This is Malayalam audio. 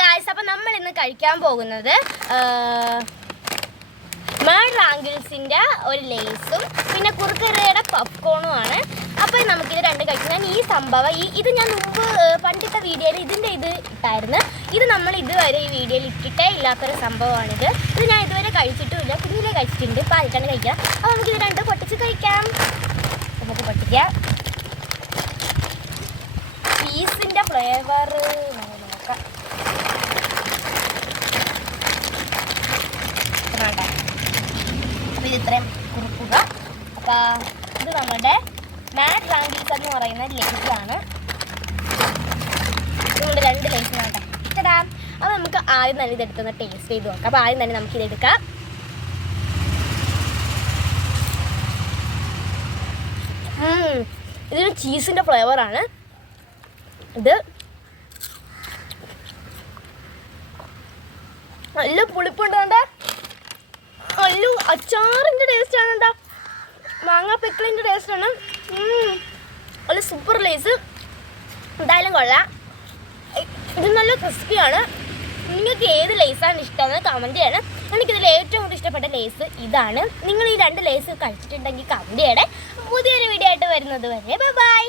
ഗായ്സ്, അപ്പോൾ നമ്മൾ ഇന്ന് കഴിക്കാൻ പോകുന്നത് മേഡ് റാങ്കിൾസിൻ്റെ ഒരു ലേസും പിന്നെ കുറുക്കറയുടെ പോപ്കോണും ആണ്. അപ്പോൾ നമുക്കിത് രണ്ട് കഴിക്കും. ഞാൻ ഈ സംഭവം ഇത് ഞാൻ മുമ്പ് പണ്ടിട്ട വീഡിയോയിൽ ഇതിൻ്റെ ഇത് ഇട്ടായിരുന്നു. ഇത് നമ്മൾ ഇതുവരെ ഈ വീഡിയോയിൽ ഇട്ടിട്ടേ ഇല്ലാത്തൊരു സംഭവമാണിത്. ഇത് ഞാൻ ഇതുവരെ കഴിച്ചിട്ടുമില്ല, കുഞ്ഞിലെ കഴിച്ചിട്ടുണ്ട്, ഇപ്പോൾ ആയിട്ടാണ് കഴിക്കുക. അപ്പോൾ നമുക്കിത് രണ്ട് പൊട്ടിച്ച് കഴിക്കാം. നമുക്ക് പൊട്ടിക്കാം. ചീസിൻ്റെ ഫ്ലേവർ നോക്കാം. അപ്പോൾ ഇത് ഇത്രയും കുറുക്കുക. അപ്പോൾ ഇത് നമ്മുടെ മാഡ് റാങ്കിൾസ് എന്ന് പറയുന്ന ലേസാണ്. ഇതുകൊണ്ട് രണ്ട് ലേസ് വേണ്ട ഇടാം. അപ്പോൾ നമുക്ക് ആദ്യം തന്നെ ഇതെടുത്തൊന്ന് ടേസ്റ്റ് ചെയ്ത് നോക്കാം. അപ്പോൾ ആദ്യം തന്നെ നമുക്കിതെടുക്കാം. ഇതൊരു ചീസിൻ്റെ ഫ്ലേവറാണ്. ഇത് നല്ല പുളിപ്പുണ്ട്. നല്ല അച്ചാറിൻ്റെ ടേസ്റ്റാണ് കേട്ടോ. മാങ്ങ പിക്കിളിൻ്റെ ടേസ്റ്റാണ്. നല്ല സൂപ്പർ ലേസ്. എന്തായാലും കൊള്ളാം. ഇത് നല്ല ക്രിസ്പിയാണ്. നിങ്ങൾക്ക് ഏത് ലേസാണ് ഇഷ്ടമെന്ന് കമൻറ്റ് ചെയ്യണം. എനിക്കിതിൽ ഏറ്റവും കൂടുതൽ ഇഷ്ടപ്പെട്ട ലേസ് ഇതാണ്. നിങ്ങൾ ഈ രണ്ട് ലേസ് കഴിച്ചിട്ടുണ്ടെങ്കിൽ കമൻറ്റ് ചെയ്യണേ. പുതിയൊരു വീഡിയോ ആയിട്ട് വരുന്നത് വരെ ബൈ.